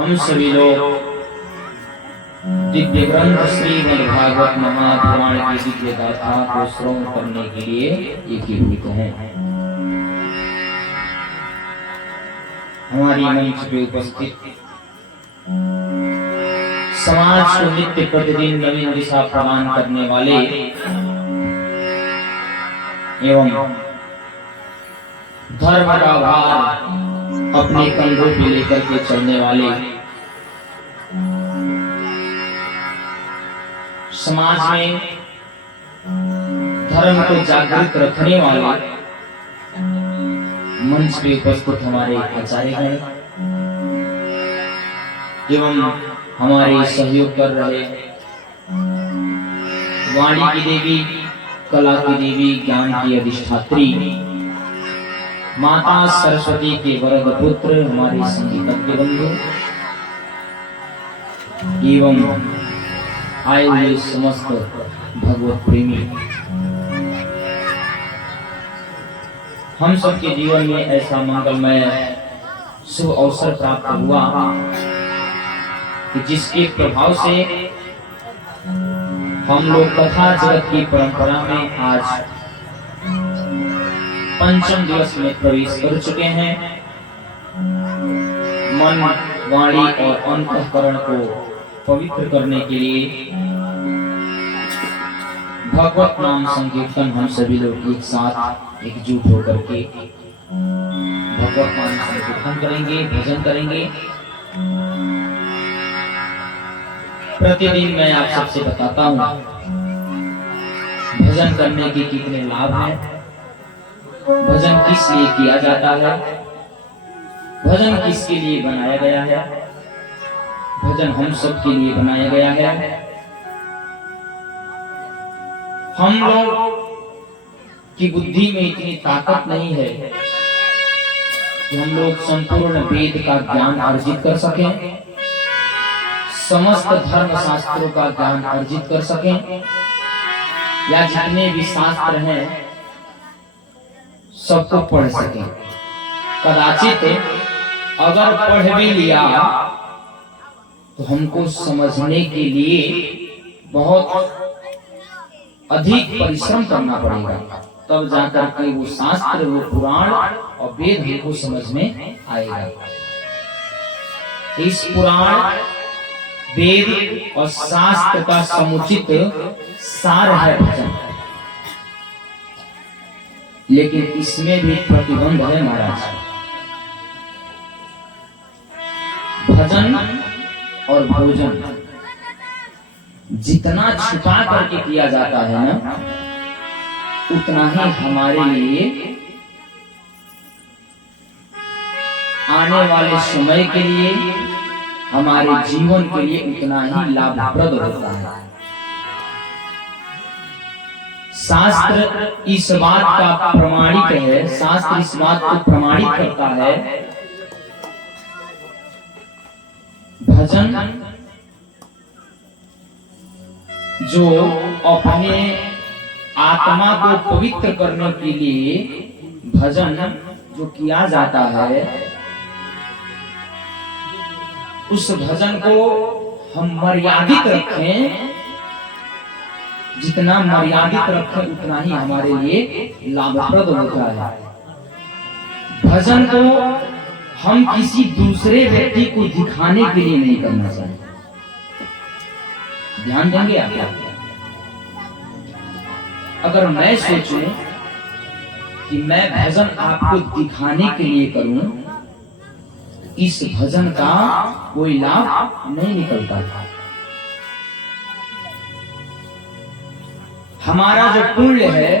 हम सभी लोग दिव्य ग्रंथ श्रीमद् भागवत महापुराण की दिव्य गाथा को श्रवण करने के लिए एकीभूत हैं। हमारी मंच पे उपस्थित समाज को नित्य प्रतिदिन नवीन दिशा प्रदान करने वाले एवं धर्म का भार अपने कंधों पे लेकर के चलने वाले, समाज में धर्म को जागृत रखने वाले मंच पे उपस्थित हमारे आचार्य हैं एवं हमारे सहयोग कर रहे वाणी की देवी, कला की देवी, ज्ञान की अधिष्ठात्री माता सरस्वती के वरद पुत्र हमारे संगीतज्ञ बंधु एवं आए हुए समस्त भगवत प्रेमी, हम सबके जीवन में ऐसा मंगलमय शुभ अवसर प्राप्त हुआ कि जिसके प्रभाव से हम लोग कथा जगत की परंपरा में आज पंचम दिवस में प्रवेश कर चुके हैं। मन, वाणी और अंतःकरण को पवित्र करने के लिए भगवत नाम संकीर्तन हम सभी लोग एक साथ एकजुट होकर के भगवत नाम संकीर्तन करेंगे, भजन करेंगे। प्रतिदिन मैं आप सबसे बताता हूँ भजन करने के कितने लाभ हैं, भजन किस लिए किया जाता है, भजन किसके लिए बनाया गया है। भजन हम सब के लिए बनाया गया है। हम लोग की बुद्धि में इतनी ताकत नहीं है कि हम लोग संपूर्ण वेद का ज्ञान अर्जित कर सकें, समस्त धर्म शास्त्रों का ज्ञान अर्जित कर सकें, या जितने भी शास्त्र हैं सबको पढ़ सकें। कदाचित अगर पढ़ भी लिया तो हमको समझने के लिए बहुत अधिक परिश्रम करना पड़ेगा, तब जाकर के वो शास्त्र, वो पुराण और वेद हमको समझ में आएगा। इस पुराण, वेद और शास्त्र का समुचित सार है भजन, लेकिन इसमें भी प्रतिबंध है महाराज। भजन और भोजन जितना छुपा करके किया जाता है ना, उतना ही हमारे लिए आने वाले समय के लिए, हमारे जीवन के लिए उतना ही लाभप्रद होता है। शास्त्र इस बात का प्रमाणिक है, शास्त्र इस बात को प्रमाणित करता है, भजन जो अपने आत्मा को पवित्र करने के लिए भजन जो किया जाता है, उस भजन को हम मर्यादित रखें। जितना मर्यादित रखें उतना ही हमारे लिए लाभप्रद होता है। भजन को हम किसी दूसरे व्यक्ति को दिखाने के लिए नहीं करना चाहिए। ध्यान देंगे आप? अगर मैं सोचूं कि मैं भजन आपको दिखाने के लिए करूं, इस भजन का कोई लाभ नहीं निकलता। हमारा जो पुण्य है,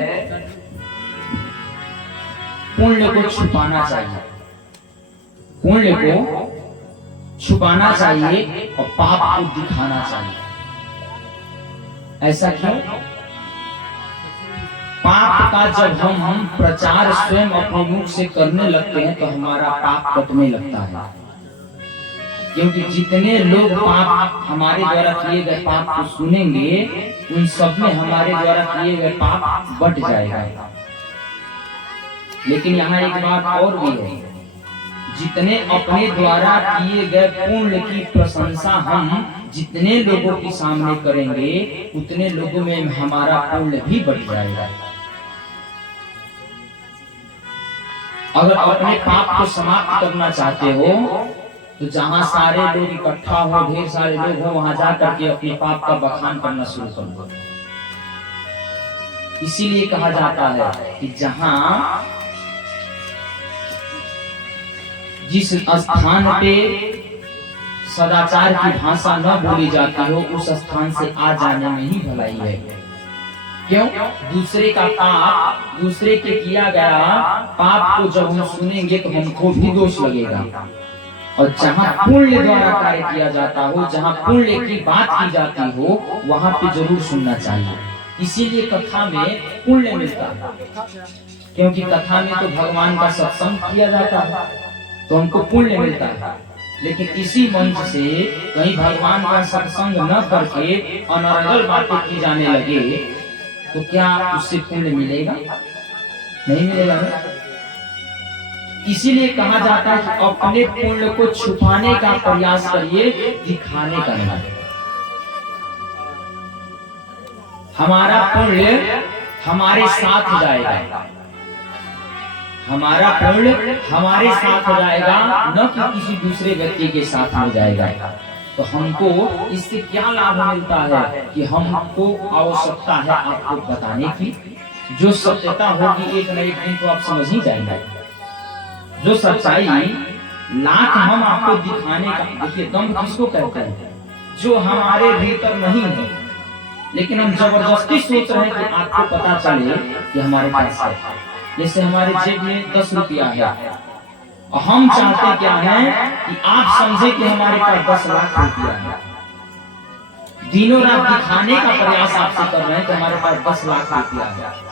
पुण्य को छुपाना चाहिए, पुण्य को छुपाना चाहिए और पाप को दिखाना चाहिए। ऐसा क्यों? पाप का जब हम प्रचार स्वयं अपने मुख से करने लगते हैं तो हमारा पाप कटने लगता है, क्योंकि जितने लोग पाप हमारे द्वारा किए गए पाप को सुनेंगे, उन सब में हमारे द्वारा किए गए पाप बट जाएगा। लेकिन यहाँ एक बात और भी है, जितने अपने द्वारा किए गए पुण्य की प्रशंसा हम जितने लोगों के सामने करेंगे उतने लोगों में हमारा पुण्य भी बढ़ जाएगा। अगर अपने पाप को समाप्त करना चाहते हो तो जहां सारे लोग इकट्ठा हो, ढेर सारे लोग हो, वहां जा करके अपने पाप का बखान करना शुरू कर दो। इसीलिए कहा जाता है कि जहां जिस स्थान पे सदाचार की भाषा न बोली जाती हो उस स्थान से आ जाने में ही भलाई है। क्यों? दूसरे का पाप, दूसरे के किया गया पाप को जब हम सुनेंगे तो हमको भी दोष लगेगा। और जहाँ पुण्य द्वारा कार्य किया जाता हो, जहाँ पुण्य की बात की जाती हो, वहाँ पे जरूर सुनना चाहिए। इसीलिए कथा में पुण्य मिलता है, क्योंकि कथा में तो भगवान का सत्संग किया जाता है तो हमको पुण्य मिलता है। लेकिन इसी मंच से कहीं भगवान का सत्संग न करके अनर्गल बातें की जाने लगे तो क्या उससे पुण्य मिलेगा? नहीं मिलेगा। इसीलिए कहा जाता है कि अपने पुण्य को छुपाने का प्रयास करिए, दिखाने का नहीं। हमारा पुण्य हमारे साथ जाएगा, हमारा पुण्य हमारे साथ हो जाएगा, न कि किसी दूसरे व्यक्ति के साथ हो जाएगा। तो हमको इससे क्या लाभ मिलता है कि हमको आवश्यकता है आपको बताने की। जो सत्यता होगी एक न एक दिन तो आप समझ ही जाएंगे। जो सच्चाई लाख हम आपको दिखाने का, देखिए दम किसको कहते हैं? जो हमारे भीतर नहीं है लेकिन हम जबरदस्ती सोच रहे हैं कि आपको पता चले कि हमारे पास है। जैसे हमारे जेब में 10 रुपया है और हम चाहते क्या है कि आप समझे कि हमारे पास 10 लाख रुपया है। दिनों रात दिखाने का प्रयास आपसे कर रहे हैं कि हमारे पास 10 लाख रुपया है।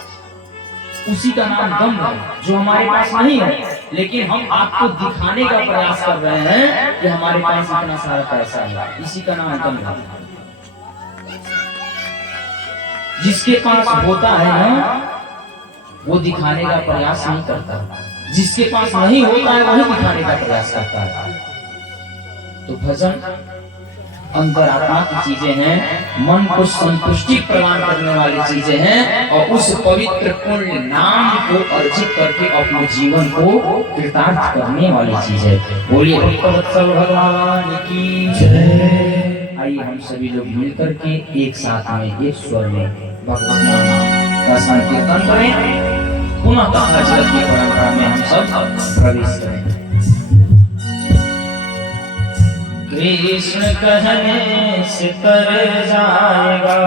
उसी का नाम दम है, जो हमारे पास नहीं है लेकिन हम आपको दिखाने का प्रयास कर रहे हैं कि हमारे पास इतना सारा पैसा है। इसी का नाम दम है। जिसके पास होता है ना वो दिखाने का प्रयास नहीं करता, जिसके पास नहीं होता है वही दिखाने का प्रयास करता है। तो भजन अंतरात्मा की चीजें हैं, मन को संतुष्टि प्रदान करने वाली चीजें हैं और उस पवित्र पुण्य नाम को अर्जित करके अपने जीवन को कृतार्थ करने वाली चीज है। बोलिए भक्तवत्सल भगवान की जय। आइए हम सभी लोग मिलकर के एक साथ में एक स्वर में भगवान का संकीर्तन करें। पुनः कथा जगत की परंपरा में हम सब प्रवेश करें। कृष्ण कहने से तर जाएगा,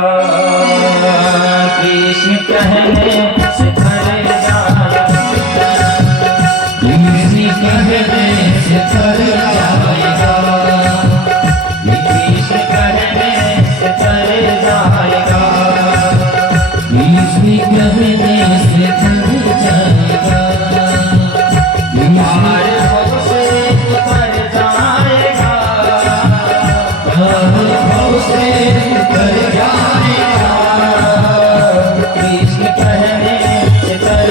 कृष्ण कहने से तर जाएगा, कृष्ण कहने से तर जाएगा, कृष्ण कहने से तर जाएगा, कृष्ण कहने से तर जाएगा। हमारे भव से तर जाएगा, भव से तर जाएगा, कृष्ण कहने से तर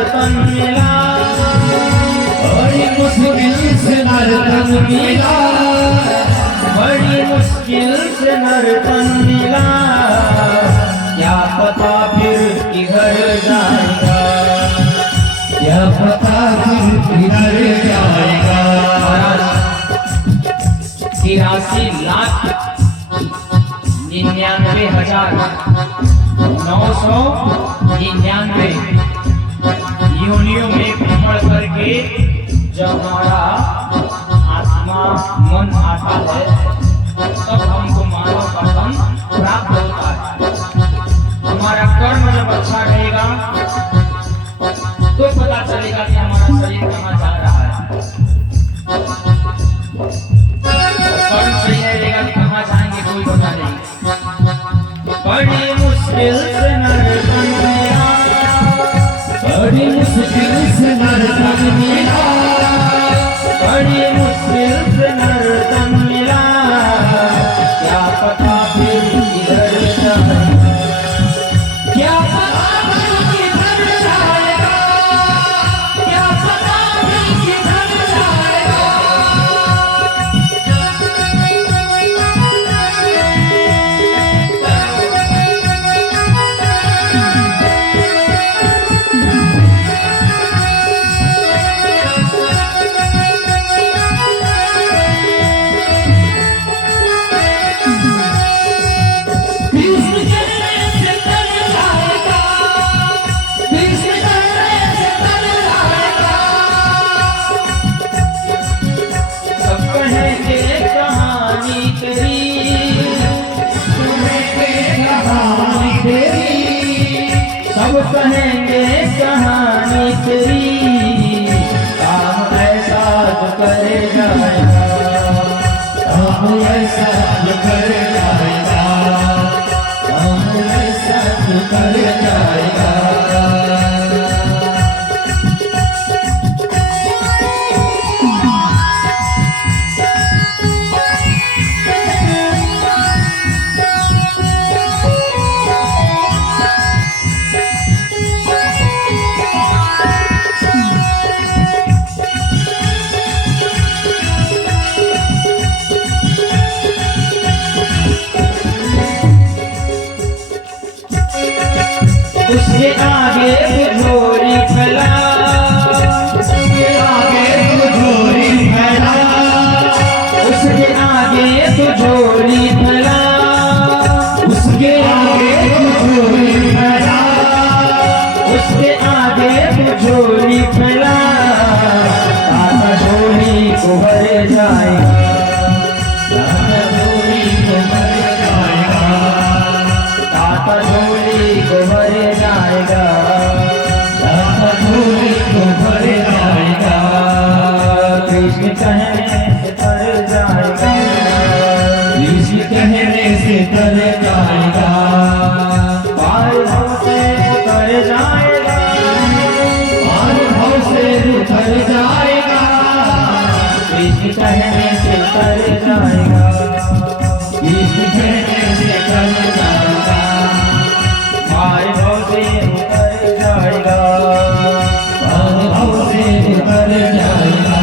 नर्तन मिला, बड़ी मुश्किल से नर्तन मिला, बड़ी मुश्किल से नर्तन मिला, क्या पता फिर किधर जाएगा, क्या पता फिर किधर जाएगा। 83,99,999 योनियों में भ्रमण करके जब हमारा आत्मा मन आता है तब हमको मानव का तन प्राप्त होता है। हमारा कर्म जब अच्छा रहेगा तो पता चलेगा कि हमारा शरीर कहाँ जा रहा है। कर्म सही रहेगा कि कहाँ जाएंगे कोई पता नहीं। बड़ी मुश्किल से नर्तन मिला, बड़ी मुश्किल से नर्तन मिला, बड़ी मुश्किल से नर्तन मिला, क्या पता फिर किधर जाएगा, क्या पता फिर किधर जाएगा, क्या पता फिर किधर जाएगा। सब कहेंगे कहानी तेरी, काम ऐसा जो कर जाएगा, काम ऐसा जो कर जाएगा, काम ऐसा जो कर जाएगा। उसके आगे झोरी फैला, उसके आगे तो झोरी फैला, उसके आगे तो झोरी फैला, उसके आगे तो झोरी फैला, उसके आगे तो झोरी फैला, ताता झोरी को भर जाएगा, ताता झोरी को भर जाएगा, ताता झोरी को भर जाएगा, ताता झोरी को भर जाएगा। कृष्ण कहने से तर जाएगा, कृष्ण कहने से तर जाएगा, पार से तर जाएगा, पार भव से उतर जाएगा, कृष्ण कहने से तर जाएगा, कृष्ण कहने से तर जाएगा, पार से उतर जाएगा, पार भव से उतर जाएगा,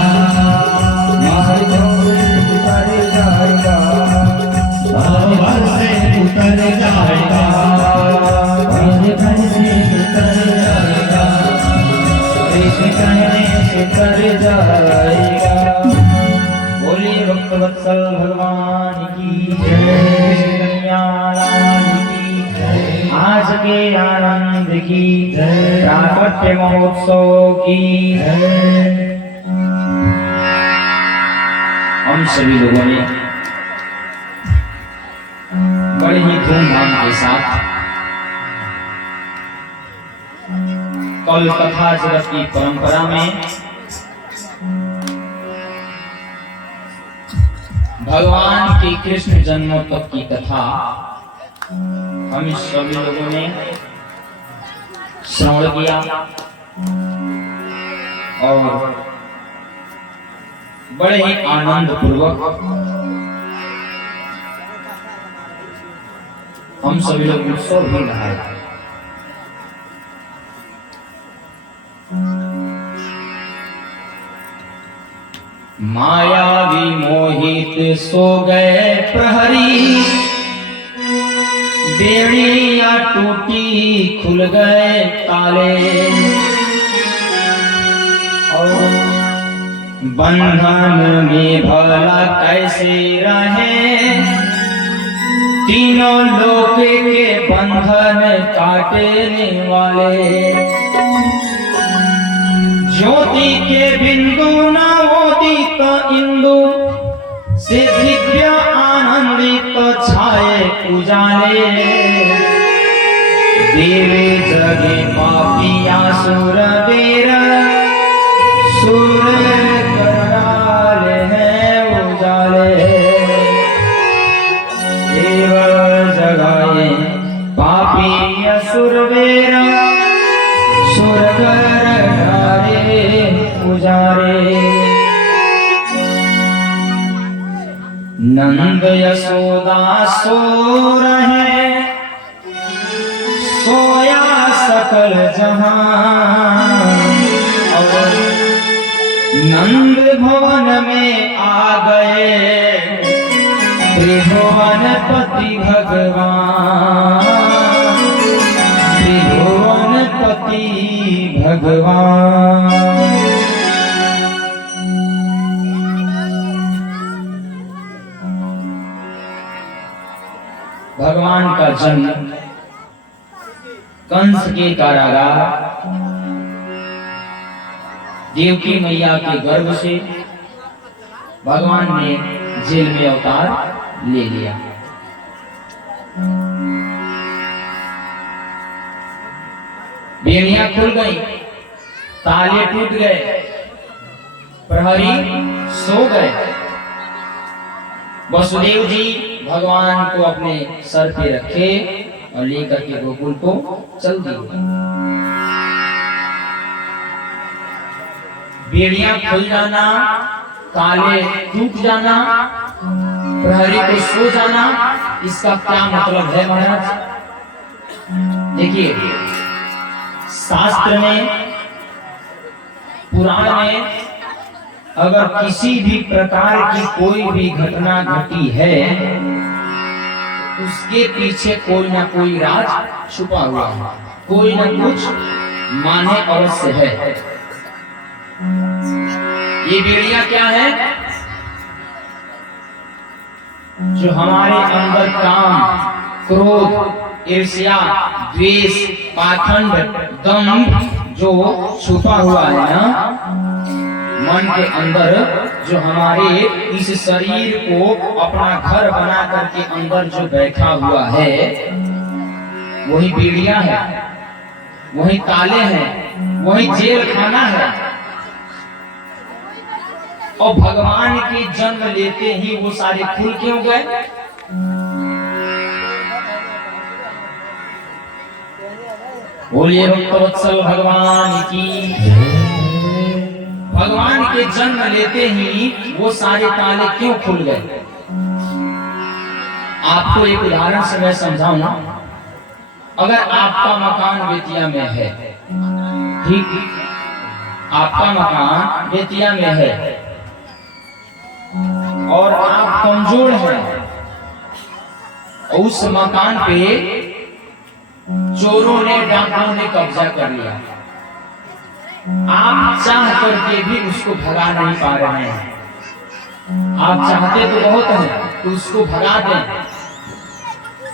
पार से उतर जाएगा, पार भव से उतर जाएगा, पार भव से उतर जाएगा। कृष्ण कहने से तर जाएगा। बोलिए भक्तवत्सल भगवान की जय, कन्या लाल की जय, आज के आनंद की जय, प्राकट्य महोत्सव की जय। हम सभी लोगों ने बड़े ही धूमधाम के साथ कल कथा जगत की परंपरा में भगवान की कृष्ण जन्मोत्सव की कथा हम सभी लोगों ने श्रवण किया और बड़े ही आनंद पूर्वक हम सभी लोग उत्सव भी मनाए। सो गए प्रहरी, बेड़ियां टूटी खुल गए ताले, और बंधन में भला कैसे रहे, तीनों लोक के बंधन काटने वाले। ज्योति के बिंदु न उदित इंदु से दिव्य आनंदित छाए उजाले, देवे जगे पापिया सुर वीर, सुर कराले हैं उजाले, देव जगाए पापी असुर वीर, सुर कराले उजाले। नंद यशोदा सो रहे, सोया सकल जहां, और नंद भवन में आ गए त्रिभुवन पति भगवान, त्रिभुवन पति भगवान। भगवान का जन्म कंस के कारागार, देवकी मैया के गर्भ से भगवान ने जेल में अवतार ले लिया। बेड़ियां खुल गई, ताले टूट गए, प्रहरी सो गए। वसुदेव जी भगवान को अपने सर पे रखे और लेकर के गोकुल को चल दिए। बेड़ियां खुल जाना, ताले टूट जाना, प्रहरी को सो जाना, इसका क्या मतलब है महाराज? देखिए, शास्त्र में, पुराण में अगर किसी भी प्रकार की कोई भी घटना घटी है, उसके पीछे कोई ना कोई राज छुपा हुआ है, कोई ना कुछ माने अवश्य है। ये बेड़ियां क्या है? जो हमारे अंदर काम, क्रोध, ईर्ष्या, द्वेष, पाखंड, दंभ जो छुपा हुआ है ना मन के अंदर, जो हमारे इस शरीर को अपना घर बना करके अंदर जो बैठा हुआ है, वही बेड़ियां है, वही ताले हैं, वही जेल खाना है। और भगवान के जन्म लेते ही वो सारे खुल क्यों गए? बोलिए भक्तवत्सल भगवान की। भगवान के जन्म लेते ही वो सारे ताले क्यों खुल गए? आपको एक उदाहरण से मैं समझाऊं। अगर आपका मकान बेतिया में है, ठीक, आपका मकान बेतिया में है और आप कमजोर हैं, उस मकान पे चोरों ने, डाकुओं ने कब्जा कर लिया, आप चाह करके भी उसको भगा नहीं पा रहे हैं। आप चाहते तो बहुत हैं कि उसको भगा दें,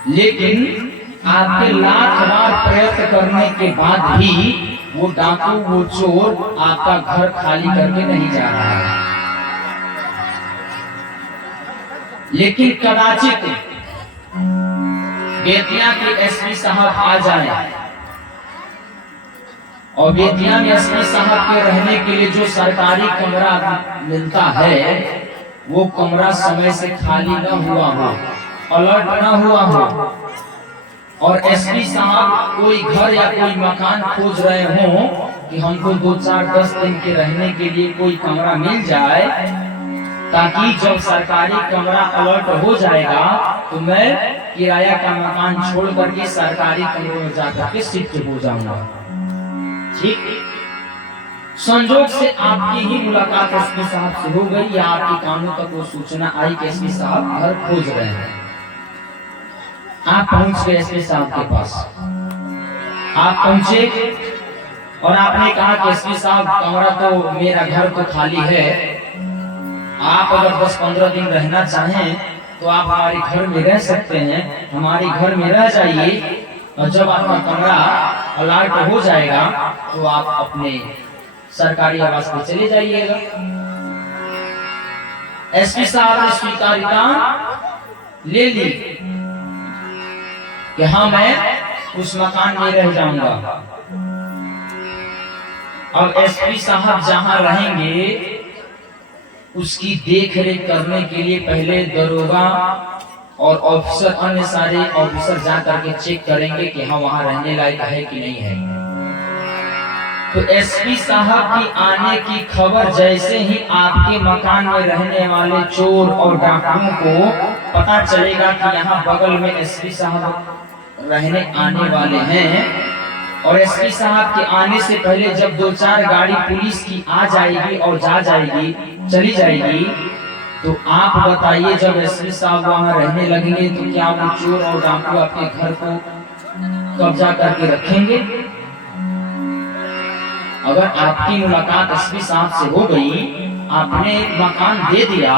लेकिन आपके लाख बार प्रयत्न करने के बाद भी वो डाकू, वो चोर आपका घर खाली करके नहीं जा रहा है। लेकिन कदाचित बेतिया के एसपी साहब आ जाए और बेतिया में एसपी साहब के रहने के लिए जो सरकारी कमरा मिलता है, वो कमरा समय से खाली न हुआ हो, अलर्ट न हुआ हो, और एसपी साहब कोई घर या कोई मकान खोज रहे हो कि हमको 2-4-10 दिन के रहने के लिए कोई कमरा मिल जाए, ताकि जब सरकारी कमरा अलर्ट हो जाएगा तो मैं किराया का मकान छोड़ करके सरकारी कमरे में जाकर के शिफ्ट हो जाऊंगा। ठीक, संजोग से आपकी ही मुलाकात एसपी साहब से हो गई या आपके कानों तक वो सूचना आई कि एसपी साहब घर खोज रहे हैं। आप पहुंच गए एसपी साहब के पास। आप पहुंचे और आपने कहा कि एसपी साहब कमरा तो मेरा घर तो खाली है, आप अगर 10-15 दिन रहना चाहें तो आप हमारे घर में रह सकते हैं, हमारे घर में रह जाइए और जब आपका कमरा अलॉट हो जाएगा तो आप अपने सरकारी आवास पर चले जाइएगा। एसपी साहब ने स्वीकारिता ले ली कि हाँ मैं उस मकान में रह जाऊंगा। अब एसपी साहब जहां रहेंगे उसकी देख रेख करने के लिए पहले दरोगा और ऑफिसर, अन्य सारे ऑफिसर जाकर के चेक करेंगे कि हाँ वहां रहने लायक है कि नहीं है। तो एसपी साहब की आने की खबर जैसे ही आपके मकान में रहने वाले चोर और डाकुओं को पता चलेगा कि यहाँ बगल में एसपी साहब रहने आने वाले हैं, और एसपी साहब के आने से पहले जब 2-4 गाड़ी पुलिस की आ जाएगी और जा जाएगी, चली जाएगी, तो आप बताइए जब एसपी साहब वहां रहने लगेंगे तो क्या वो चोर और डाकू आपके घर को कब्जा करके रखेंगे? अगर आपकी मुलाकात एसपी साहब से हो गई, आपने मकान दे दिया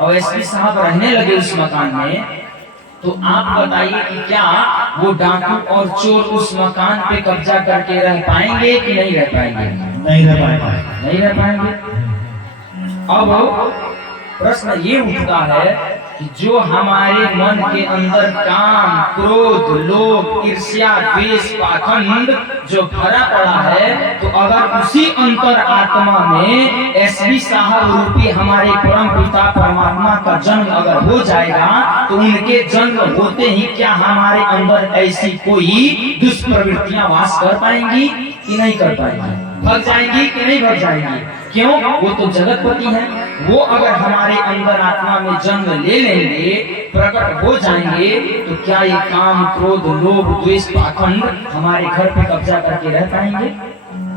और एसपी साहब रहने लगे उस मकान में, तो आप बताइए कि क्या वो डाकू और चोर उस मकान पे कब्जा करके रह पाएंगे कि नहीं रह पाएंगे? नहीं रह पाएंगे, नहीं रह पाएंगे। अब प्रश्न ये उठता है कि जो हमारे मन के अंदर काम, क्रोध, लोभ, ईर्ष्या, द्वेष, पाखंड जो भरा पड़ा है, तो अगर उसी अंतर आत्मा में एसपी साहब रूपी हमारे परम पिता परमात्मा का जन्म अगर हो जाएगा, तो उनके जन्म होते ही क्या हमारे अंदर ऐसी कोई दुष्प्रवृत्तियां वास कर पाएंगी कि नहीं कर पाएंगी? भग जाएंगी कि नहीं भग जाएंगी? क्यों? वो तो जगतपति हैं। वो अगर हमारे अंदर आत्मा में जन्म ले लेंगे, प्रकट हो जाएंगे, तो क्या ये काम, क्रोध, लोभ, द्वेष, पाखंड हमारे घर पे कब्जा करके रह पाएंगे?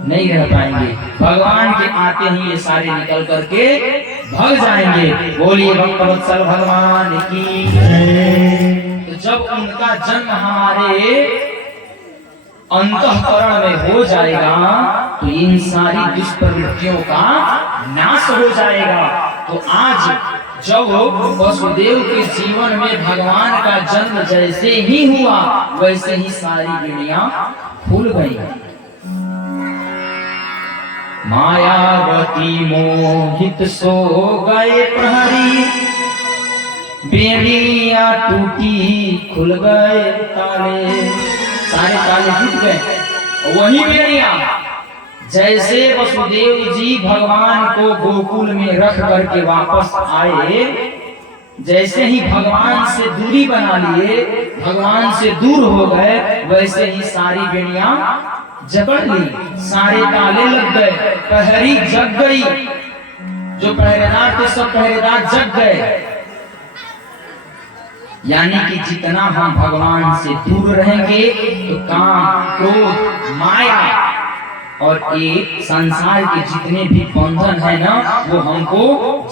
नहीं रह पाएंगे। भगवान के आते ही ये सारे निकल करके भग जाएंगे। बोलिए भक्तवत्सल भगवान की। तो जब उनका जन्म हमारे अंतःकरण में हो जाएगा तो इन सारी दुष्प्रवृत्तियों का नाश हो जाएगा। तो आज जब वसुदेव के जीवन में भगवान का जन्म जैसे ही हुआ, वैसे ही सारी बेड़ियां खुल गई। मायावती मोहित सो गए प्रहरी, बेड़ियां टूटी खुल गए ताले, सारे ताले टूट गए। वही बेड़ियां जैसे वसुदेव जी भगवान को गोकुल में रख करके वापस आए, जैसे ही भगवान से दूरी बना लिए, भगवान से दूर हो गए, वैसे ही सारी बेड़ियां जकड़ ली, सारे ताले लग गए, प्रहरी जग गई, जो पहरेदार थे सब पहरेदार जग गए। यानी कि जितना हम भगवान से दूर रहेंगे तो काम, क्रोध, माया और ये संसार के जितने भी बंधन है ना, वो हमको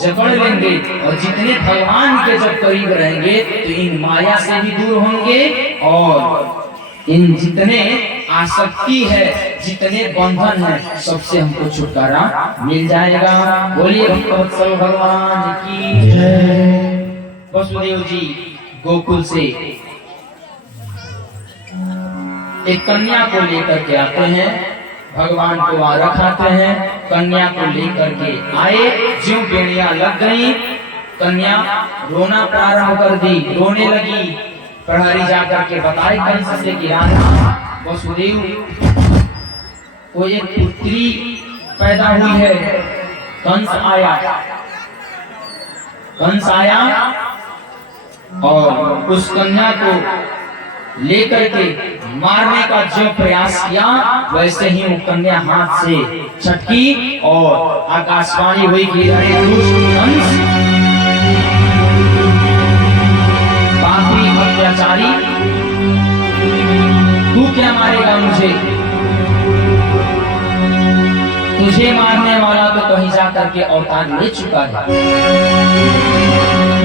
जकड़ लेंगे। और जितने भगवान के जब करीब रहेंगे तो इन माया से भी दूर होंगे, और इन जितने आसक्ति है, जितने बंधन है, सबसे हमको छुटकारा मिल जाएगा। बोलिए भक्तवत्सल भगवान की जय। वसुदेव जी गोकुल से एक कन्या को लेकर के आते हैं, भगवान को वहां रखाते हैं। कन्या को लेकर के आए, ज्यों बेड़ियां लग गई, कन्या रोना प्रारंभ कर दी, रोने लगी। प्रहरी जाकर के बताए कंस से कि राजा वसुदेव को एक पुत्री पैदा हुई है। कंस आया और उस कन्या को लेकर के मारने का जो प्रयास किया, वैसे ही वो कन्या हाथ से छटकी और आकाशवाणी हुई कि अरे दुष्ट कंस, पापी अत्याचारी, तू क्या मारेगा मुझे? तो तुझे मारने वाला तो कहीं जा करके अवतार ले चुका है।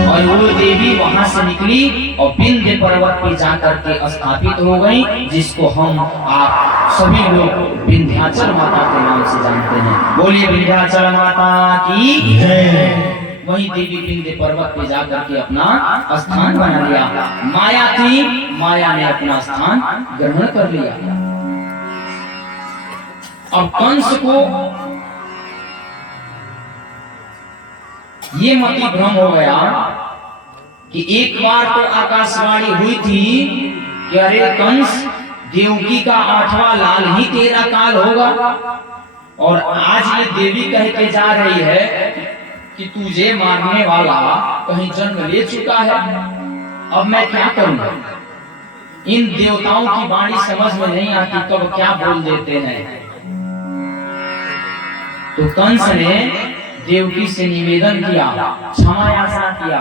और वो देवी वहां से निकली और विंध्य पर्वत पे जा करके स्थापित हो गई, जिसको हम आप सभी लोग विंध्याचल माता के नाम से जानते हैं। बोलिए विंध्याचल माता की जय। वही देवी विंध्य पर्वत पे जा करके अपना स्थान बना लिया। माया थी, माया ने अपना स्थान ग्रहण कर लिया। अब कंस को ये मति भ्रम हो गया कि एक बार तो आकाशवाणी हुई थी कि अरे कंस, देवकी का 8वां लाल ही तेरा काल होगा, और आज ये देवी कह के जा रही है कि तुझे मारने वाला कहीं जन्म ले चुका है। अब मैं क्या करूंगा? इन देवताओं की वाणी समझ में नहीं आती, कब क्या बोल देते हैं। तो कंस ने देवकी से निवेदन किया, क्षमा याचना किया,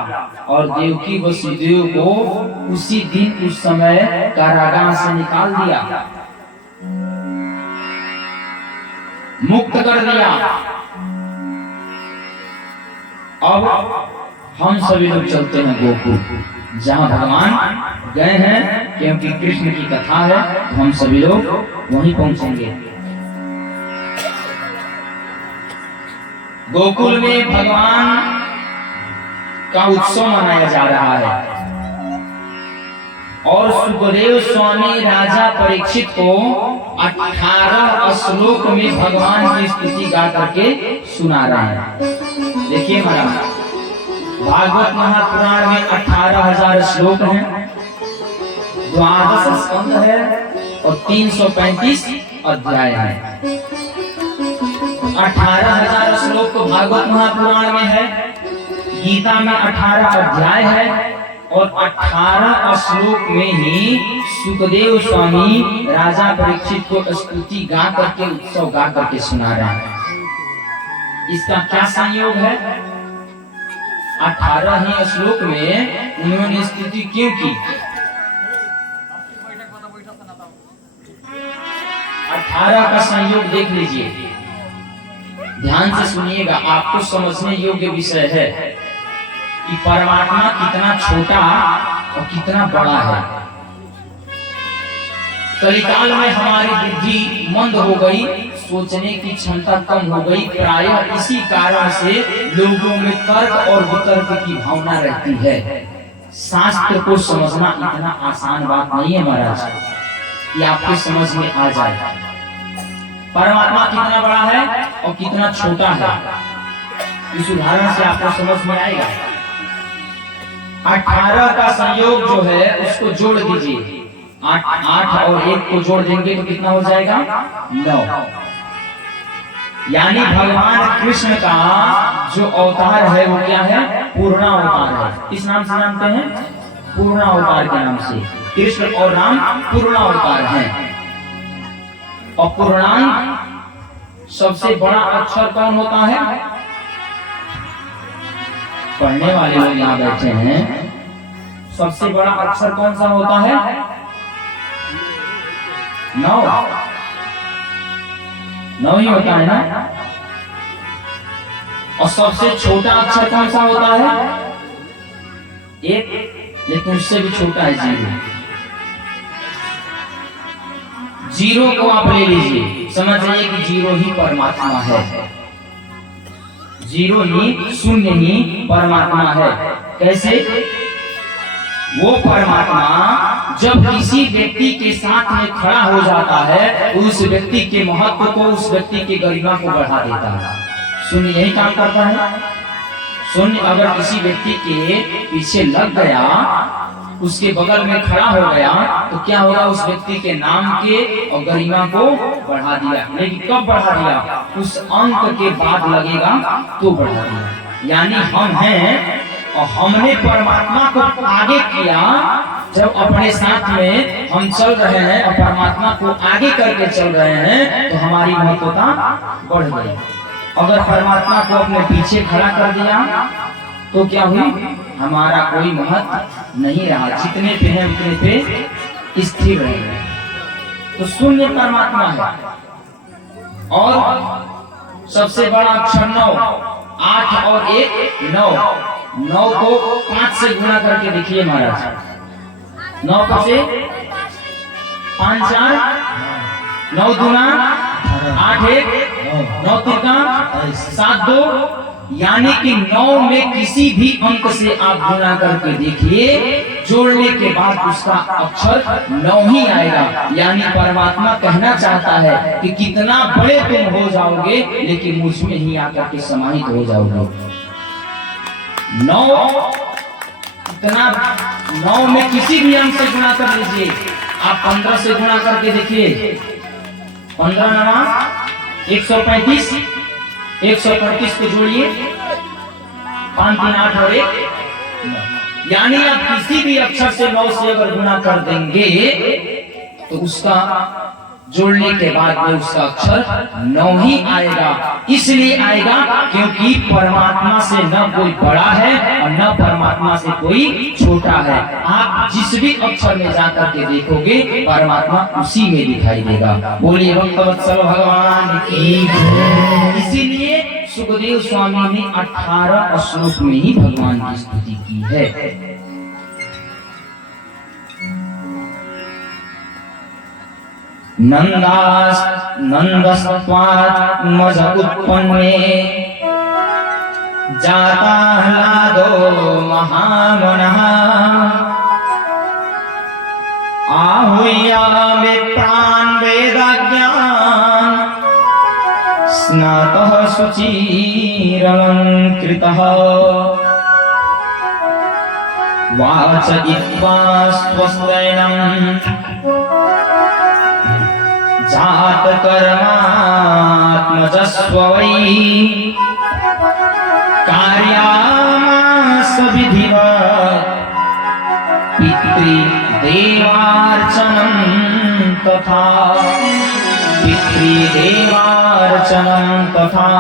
और देवकी वसुदेव को उसी दिन उस समय कारागार से निकाल दिया, मुक्त कर दिया। अब हम सभी लोग चलते हैं गोकुल, जहां भगवान गए हैं, क्योंकि कृष्ण की कथा है, तो हम सभी लोग वहीं पहुंचेंगे। गोकुल में भगवान का उत्सव मनाया जा रहा है, और सुखदेव स्वामी राजा परीक्षित को 18 श्लोक में भगवान की स्तुति गा करके सुना रहे हैं। देखिए महाराज, भागवत महापुराण में 18,000 श्लोक हैं, 12 स्कंद है और 335 अध्याय है। 18,000 श्लोक तो भागवत महापुराण में है, गीता में 18 अध्याय है, और 18 श्लोक में ही सुखदेव स्वामी राजा परीक्षित को स्तुति गा करके, उत्सव गा करके सुना रहे हैं। इसका क्या संयोग है? 18 ही श्लोक में उन्होंने स्तुति क्यों की? 18 का संयोग देख लीजिए, ध्यान से सुनिएगा, आपको समझने योग्य विषय है कि परमात्मा कितना छोटा और कितना बड़ा है। कलिकाल में हमारी बुद्धि मंद हो गई, सोचने की क्षमता कम हो गई, प्रायः इसी कारण से लोगों में तर्क और वितर्क की भावना रहती है। शास्त्र को समझना इतना आसान बात नहीं है महाराज कि आपके समझ में आ जाए परमात्मा कितना बड़ा है और कितना छोटा है। इस उदाहरण से आपको समझ में आएगा। 18 का संयोग जो है उसको जोड़ दीजिए, 8 और 1 को जोड़ देंगे तो कितना हो जाएगा? 9। यानी भगवान कृष्ण का जो अवतार है वो क्या है? पूर्णा अवतार है। इस नाम से जानते हैं, पूर्णा अवतार के नाम से कृष्ण और राम पूर्णा अवतार हैं। और पूर्णांक सबसे बड़ा अक्षर कौन होता है? पढ़ने वाले लोग यहाँ बैठे हैं, सबसे बड़ा अक्षर कौन सा होता है? 9 ही होता है ना। और सबसे छोटा अक्षर कौन सा होता है? 1, लेकिन उससे भी छोटा है 0। 0 को आप ले लीजिए, समझ जाइए कि 0 ही परमात्मा है, 0 ही, शून्य ही परमात्मा है। कैसे? वो परमात्मा जब किसी व्यक्ति के साथ में खड़ा हो जाता है, उस व्यक्ति के महत्व को, उस व्यक्ति की गरिमा को बढ़ा देता है। शून्य यही काम करता है। शून्य अगर किसी व्यक्ति के पीछे लग गया, उसके बगल में खड़ा हो गया, तो क्या होगा? उस व्यक्ति के नाम के और गरिमा को बढ़ा दिया। लेकिन कब बढ़ा दिया? उस अंक के बाद लगेगा तो बढ़ा दिया। यानी हम हैं और हमने परमात्मा को आगे किया। जब अपने साथ में हम चल रहे हैं और परमात्मा को आगे करके चल रहे हैं, तो हमारी महत्वता बढ़ गई। अगर परमात्मा को अपने पीछे खड़ा कर दिया तो क्या हुई? हमारा कोई महत्व नहीं रहा, जितने पे है उतने पे स्थिर रहेंगे। तो शून्य परमात्मा है। और सबसे बड़ा अक्षर 9, 8 और 1 9, 9 को 5 से गुणा करके देखिए महाराज। 9 को से 5 4 9 दूना 8 1 9 तिरका 7 2, यानी कि 9 में किसी भी अंक से आप गुणा करके देखिए, जोड़ने के बाद उसका अक्षर 9 ही आएगा। यानी परमात्मा कहना चाहता है कि कितना बड़े तुम हो जाओगे लेकिन मुझ में ही आकर के समाहित हो जाओगे। 9 इतना 9 में किसी भी अंक से गुणा कर लीजिए। आप 15 से गुणा करके देखिए, 15 9 135, 135 को जोड़िए 5 3 8 और 1, यानी आप किसी भी अक्षर से 9 से अगर गुणा कर देंगे तो उसका जोड़ने के बाद में उसका अक्षर 9 ही आएगा। इसलिए आएगा क्योंकि परमात्मा से न कोई बड़ा है और न परमात्मा से कोई छोटा है। आप जिस भी अक्षर में जाकर के देखोगे परमात्मा उसी में दिखाई देगा। बोलिए भक्तवत्सल भगवान की। इसीलिए सुखदेव स्वामी ने 18 श्लोक में ही भगवान की स्तुति की है। नंदस्त्वात्मज उत्पन्ने जाता ह्लादो महामनः आहूयामि प्राण वेदाज्ञान स्नातः शुचिरलङ्कृतः वाचयित्वा स्वस्त्यैनं जात कर्मात्मजस्व वै कार्यामास विधिवत् पितृदेवार्चनं तथा पितृदेवार्चनं तथा।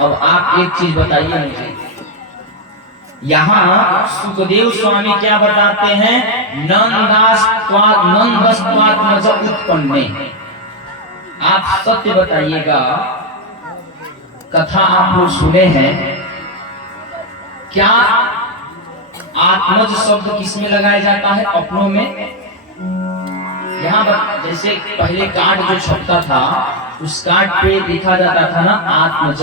अब आप एक चीज बताइए मुझे, यहाँ सुखदेव स्वामी क्या बताते हैं? नंदस्त्वात्मज उत्पन्ने। आप सत्य बताइएगा, कथा आप लोग सुने हैं क्या? आत्मज शब्द किसमें लगाया जाता है? अपनों में। यहाँ जैसे पहले कार्ड जो छपता था उस कार्ड पे लिखा जाता था ना आत्मज,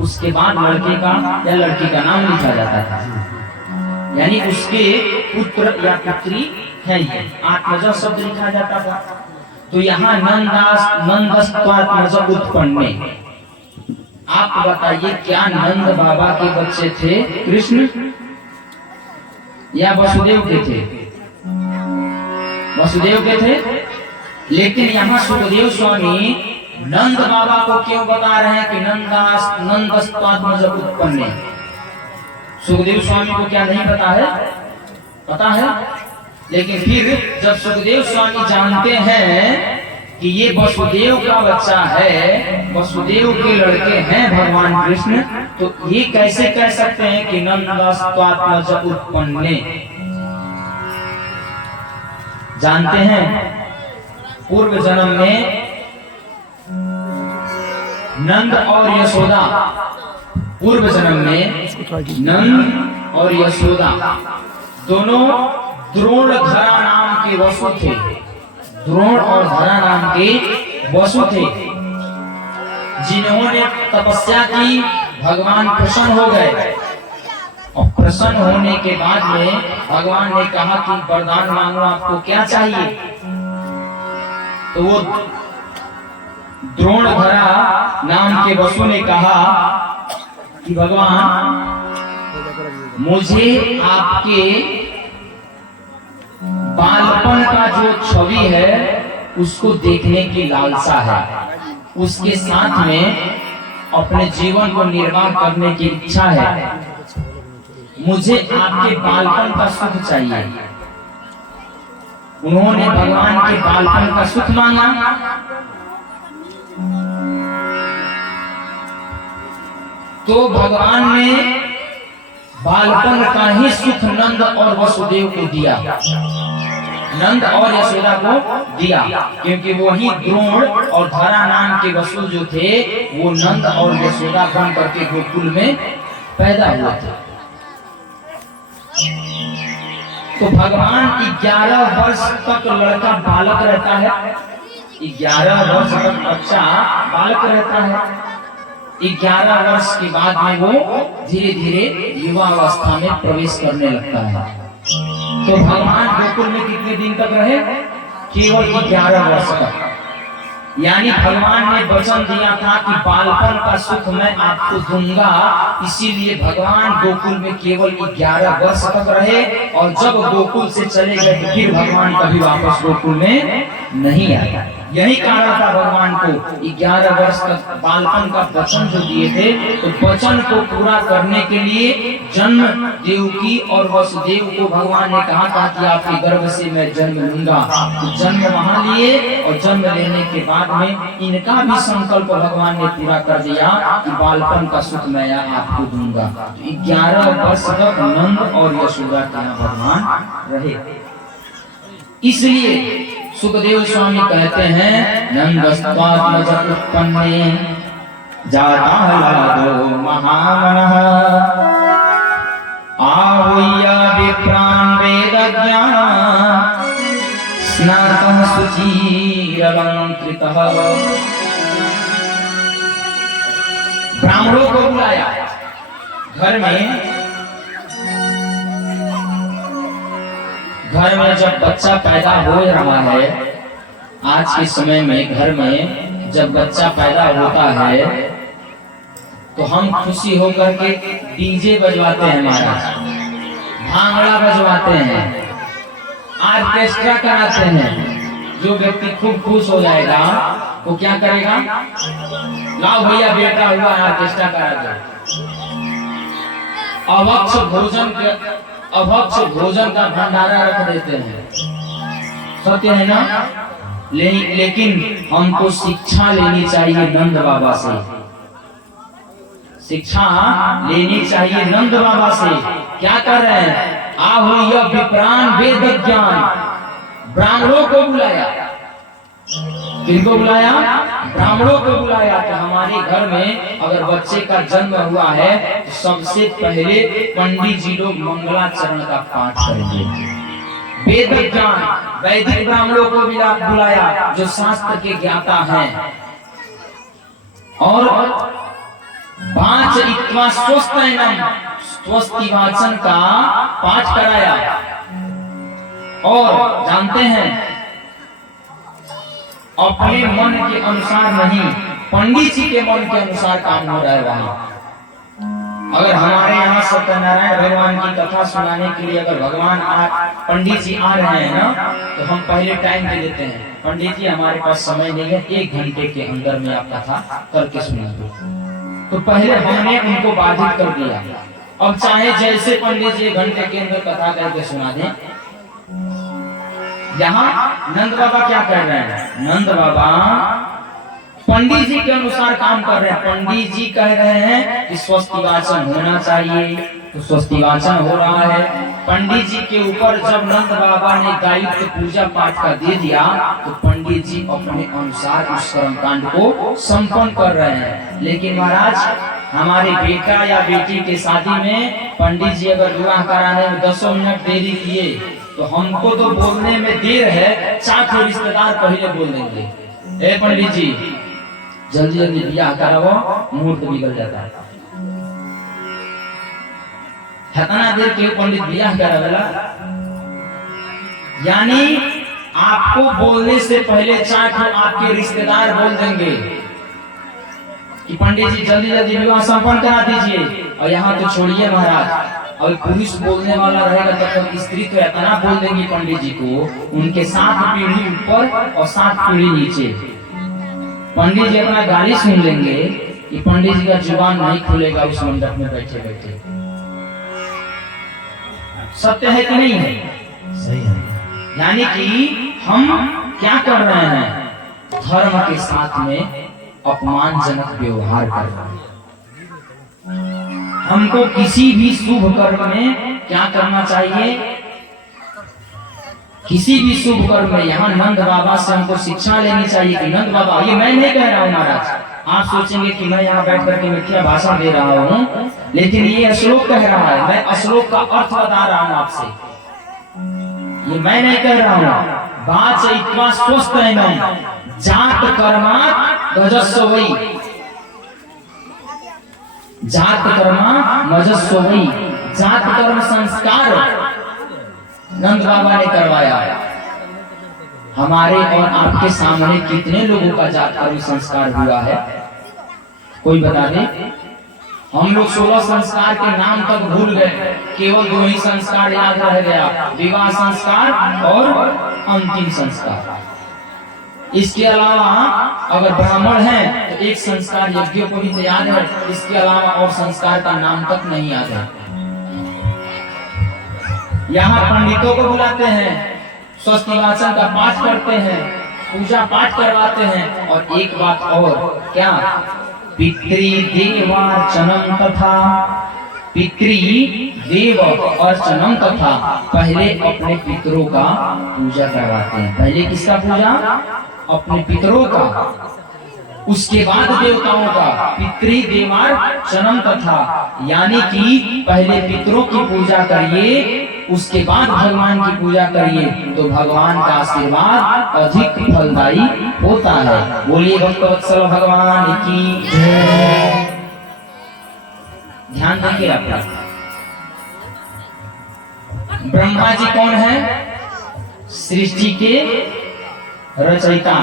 उसके बाद लड़के का या लड़की का नाम लिखा जाता था, यानी उसके पुत्र या पुत्री है, ये आत्मज शब्द लिखा जाता था। तो यहाँ नंदस्त्वात्मज उत्पन्ने। आप बताइए क्या नंद बाबा के बच्चे थे कृष्ण या वसुदेव के थे? वसुदेव के थे। लेकिन यहाँ सुखदेव स्वामी नंद बाबा को क्यों बता रहे हैं कि नंदस्त्वात्मज उत्पन्ने? सुखदेव स्वामी को क्या नहीं पता है? पता है। लेकिन फिर जब सुखदेव स्वामी जानते हैं कि ये वसुदेव का बच्चा है, वसुदेव के लड़के हैं भगवान कृष्ण, तो ये कैसे कह सकते हैं कि नंदस्त्वात्मज उत्पन्ने? जानते हैं पूर्व जन्म में नंद और यशोदा, पूर्व जन्म में नंद और यशोदा दोनों द्रोण धरा नाम के वसु थे। द्रोण और धरा नाम के वसु थे, जिन्होंने तपस्या की, भगवान प्रसन्न हो गए। और प्रसन्न होने के बाद में भगवान ने कहा कि वरदान मांगो, आपको क्या चाहिए? तो वो द्रोणधरा नाम के वसु ने कहा कि भगवान मुझे आपके बालपन का जो छवि है उसको देखने की लालसा है, उसके साथ में अपने जीवन को निर्वाह करने की इच्छा है। मुझे आपके बालपन का सुख चाहिए। उन्होंने भगवान के बालपन का सुख मांगा। तो भगवान ने बालपन का ही सुख नंद और वसुदेव को दिया। नंद और यशोदा को दिया, क्योंकि वही द्रोण और धरा नाम के वसु जो थे वो नंद और यशोदा बन करके गोकुल में पैदा हुए थे। तो भगवान 11 वर्ष तक लड़का बालक रहता है, 11 वर्ष तक बच्चा बालक रहता है। 11 वर्ष के बाद में वो धीरे धीरे युवा अवस्था में प्रवेश करने लगता है। तो भगवान गोकुल में कितने दिन तक रहे? केवल 11 वर्ष तक। यानी भगवान ने वचन दिया था कि बालपन का सुख मैं आपको दूंगा, इसीलिए भगवान गोकुल में केवल 11 वर्ष तक रहे, और जब गोकुल से चले गए तो फिर भगवान कभी वापस गोकुल में नहीं आया। यही कारण था भगवान को 11 वर्ष तक बालपन का वचन जो दिए थे, तो वचन को पूरा करने के लिए जन्म देवकी और वसुदेव को भगवान ने कहा था कि आपके गर्भ से मैं जन्म लूंगा। तो जन्म वहां लिए, और जन्म लेने के बाद में इनका भी संकल्प भगवान ने पूरा कर दिया कि बालपन का सुख मैं आपको दूंगा। 11 वर्ष तक नंद और यशोदा के यहाँ भगवान रहे। इसलिए सुखदेव स्वामी कहते हैं नंदस्त्वात्मज उत्पन्ने जाताहलादो महामनः आहूय विप्रान् वेदज्ञान स्नातः शुचिरलंकृतः। ब्राह्मणों को बुलाया घर में जब बच्चा पैदा हो रहा है, आज के समय में घर में जब बच्चा पैदा होता है तो हम खुशी होकर के डीजे बजवाते हैं, महाराज भांगड़ा बजवाते हैं, ऑर्केस्ट्रा कराते हैं। जो व्यक्ति खूब खुश हो जाएगा वो क्या करेगा? लाओ भैया बेटा हुआ ऑर्केस्ट्रा करा दो। अभक्ष भोजन का भंडारा रख देते हैं, सत्य है ना? लेकिन हमको शिक्षा लेनी चाहिए नंद बाबा से, शिक्षा लेनी चाहिए नंद बाबा से। क्या कर रहे हैं? आहूय विप्रान् वेद ज्ञान। ब्राह्मणों को बुलाया। किनको बुलाया? ब्राह्मणों को बुलाया कि हमारे घर में अगर बच्चे का जन्म हुआ है तो सबसे पहले पंडित जी लोग मंगलाचरण का पाठ करेंगे। वेद ज्ञान, वैदिक ब्राह्मणों को बुलाया जो शास्त्र के ज्ञाता हैं, और पांच इत्वा स्वस्त्यैनम, स्वस्ति वाचन का पाठ कराया। और जानते हैं अपने मन के अनुसार नहीं, पंडित जी के मन के अनुसार काम हो रहा है वहाँ। अगर हमारे यहाँ सत्यनारायण भगवान की कथा सुनाने के लिए अगर पंडित जी आ रहे हैं ना, तो हम पहले टाइम दे देते हैं, पंडित जी हमारे पास समय नहीं है, 1 घंटे के अंदर में आप कथा करके सुना दो। तो पहले हमने उनको बाधित कर दिया। अब चाहे जैसे पंडित जी 1 घंटे के अंदर कथा करके सुना दें। यहाँ नंद बाबा क्या कह रहे हैं? नंद बाबा पंडित जी के अनुसार काम कर रहे हैं। पंडित जी कह रहे हैं कि स्वस्ति वाचन होना चाहिए, तो स्वस्ति वाचन हो रहा है। पंडित जी के ऊपर जब नंद बाबा ने दायित्व पूजा पाठ का दे दिया, तो पंडित जी अपने अनुसार उस कर्मकांड को संपन्न कर रहे हैं। लेकिन महाराज, हमारे बेटा या बेटी के शादी में पंडित जी अगर विवाह कराने में 10 मिनट देरी किए तो हमको तो बोलने में देर है, 4 रिश्तेदार पहले बोल देंगे, ए पंडित जी जल्दी जल्दी ब्याह कराओ, मुहूर्त बिगड़ जाता है। इतना देर के पंडित ब्याह करावेला? यानी आपको बोलने से पहले 4 आपके रिश्तेदार बोल देंगे कि पंडित जी जल्दी जल्दी विवाह संपन्न करा दीजिए। और यहाँ तो छोड़िए महाराज, और पुरुष बोलने वाला रहेगा तब तक स्त्री तो इतना बोल देंगी पंडित जी को, उनके 7 पीढ़ी ऊपर और 7 पीढ़ी नीचे पंडित जी अपना गाली सुन लेंगे कि पंडित जी का जुबान नहीं खुलेगा उस मंडप में बैठे बैठे। सत्य है कि नहीं है? सही है। यानी कि हम क्या कर रहे हैं? धर्म के साथ में अपमानजनक व्यवहार कर रहे हैं। हमको किसी भी शुभ कर्म में क्या करना चाहिए? किसी भी शुभ कर्म में यहाँ नंद बाबा से हमको शिक्षा लेनी चाहिए कि नंद बाबा, ये मैं नहीं कह रहा हूँ महाराज, आप सोचेंगे कि मैं यहाँ बैठ करके मिथ्या भाषण दे रहा हूँ, लेकिन ये श्लोक कह रहा है, मैं श्लोक का अर्थ बता रहा हूँ आपसे, ये मैं नहीं कह रहा हूँ। वाचयित्वा स्वस्थैनं जात कर्मा गजस्वै, जात कर्मा मजस्वै, जात कर्म संस्कार नंद बाबा ने करवाया। हमारे और आपके सामने कितने लोगों का जात कर्म संस्कार हुआ है, कोई बता दे? हम लोग 16 संस्कार के नाम तक भूल गए, केवल 2 ही संस्कार याद रह गया, विवाह संस्कार और अंतिम संस्कार। इसके अलावा अगर ब्राह्मण है तो एक संस्कार यज्ञों को भी तो याद है, इसके अलावा और संस्कार का नाम तक नहीं याद है। यहाँ पंडितों को बुलाते हैं, स्वस्ति वाचन का पाठ करते हैं, पूजा पाठ करवाते हैं, और एक बात और, क्या? पितृदेवार्चनम तथा, पितृदेव अर्चनम तथा, पहले अपने पितरों का पूजा करवाते हैं। पहले किसका पूजा? अपने पितरों का, उसके बाद देवताओं का। पितृदेवार्चनम तथा, यानी कि पहले पितरों की पूजा करिए, उसके बाद भगवान की पूजा करिए, तो भगवान का आशीर्वाद अधिक फलदायी होता है। बोलिए भक्तवत्सल भगवान की जय। ध्यान देंगे आप, ब्रह्मा जी कौन है? सृष्टि के रचयिता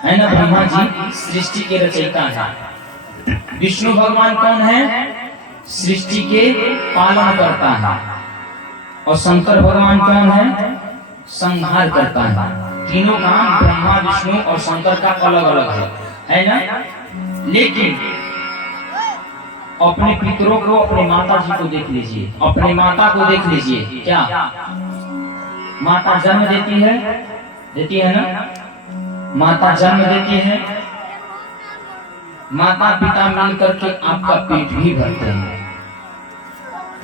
है ना, ब्रह्मा जी सृष्टि के रचयिता है। विष्णु भगवान कौन है? सृष्टि के पालन करता है। और शंकर भगवान कौन है? संहार करता है। तीनों काम ब्रह्मा विष्णु और शंकर का अलग अलग है ना? लेकिन अपने पितरों को, अपने माता जी को देख लीजिए, अपने माता को देख लीजिए, क्या माता जन्म देती है ना? माता जन्म देती है, माता पिता मिलकर के आपका पेट भी भरते हैं।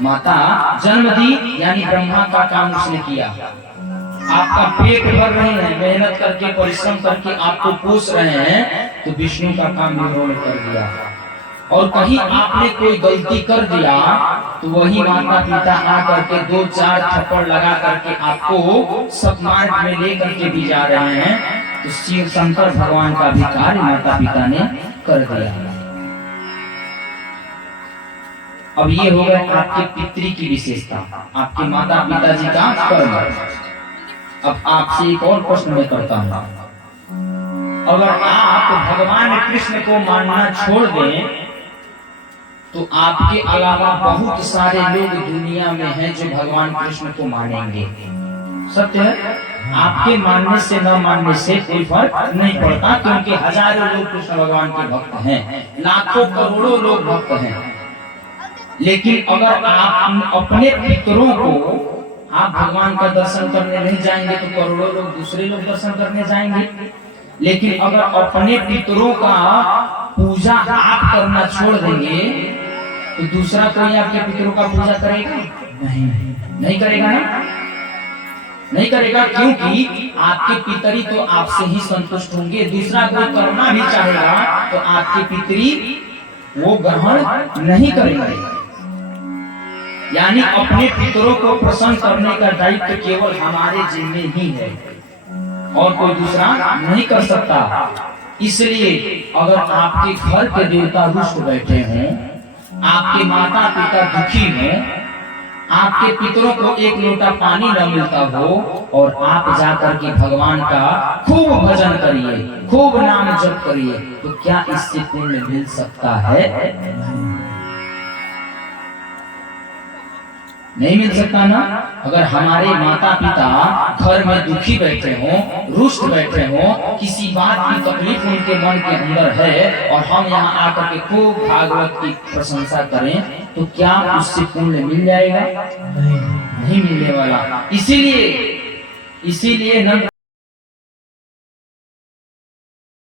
माता जन्म दी यानी ब्रह्मा का काम उसने किया, आपका पेट भर रहे हैं, मेहनत करके परिश्रम करके आपको पोष रहे हैं, तो विष्णु का काम भी उन्होंने कर दिया। और कहीं आपने कोई गलती कर दिया तो वही माता पिता आ करके 2-4 थप्पड़ लगा करके आपको सतमार्ग में ले करके भी जा रहे हैं, तो शिव शंकर भगवान का भी कार्य माता पिता ने कर दिया। अब ये हो गया आपके पितृ की विशेषता, आपके माता पिताजी का कर्म। अब आपसे एक और प्रश्न मैं करता हूं, अगर आप भगवान कृष्ण को मानना छोड़ दें तो आपके अलावा बहुत सारे लोग दुनिया में हैं जो भगवान कृष्ण को मानेंगे। सत्य है, आपके मानने से न मानने से कोई फर्क नहीं पड़ता, क्योंकि हजारों लोग कृष्ण भगवान के भक्त हैं, लाखों करोड़ों लोग भक्त हैं। लेकिन अगर आप अपने पितरों को, आप भगवान का दर्शन करने नहीं जाएंगे तो करोड़ों लोग दूसरे लोग दर्शन करने जाएंगे। लेकिन अगर अपने पितरों का पूजा आप करना छोड़ देंगे तो दूसरा कोई आपके पितरों का पूजा करेगा? नहीं करेगा ना, नहीं करेगा, क्योंकि आपके पितरी तो आपसे ही संतुष्ट होंगे। दूसरा कोई करना भी चाहेगा तो आपके पितरी वो ग्रहण नहीं करेंगे। यानी अपने पितरों को प्रसन्न करने का दायित्व केवल हमारे जिम्मे ही है और कोई दूसरा नहीं कर सकता। इसलिए अगर आपके घर के देवता रुष्ट बैठे हों, आपके माता पिता दुखी हों, आपके पितरों को एक लोटा पानी न मिलता हो और आप जाकर के भगवान का खूब भजन करिए, खूब नाम जप करिए, तो क्या इससे पुण्य मिल सकता है? नहीं मिल सकता ना। अगर हमारे माता पिता घर में दुखी बैठे हों, रुष्ट बैठे हों, किसी बात की तकलीफ उनके मन के अंदर है और हम यहाँ आकर के खूब भागवत की प्रशंसा करें, तो क्या उससे पुण्य मिल जाएगा? नहीं मिलने वाला। इसीलिए नंद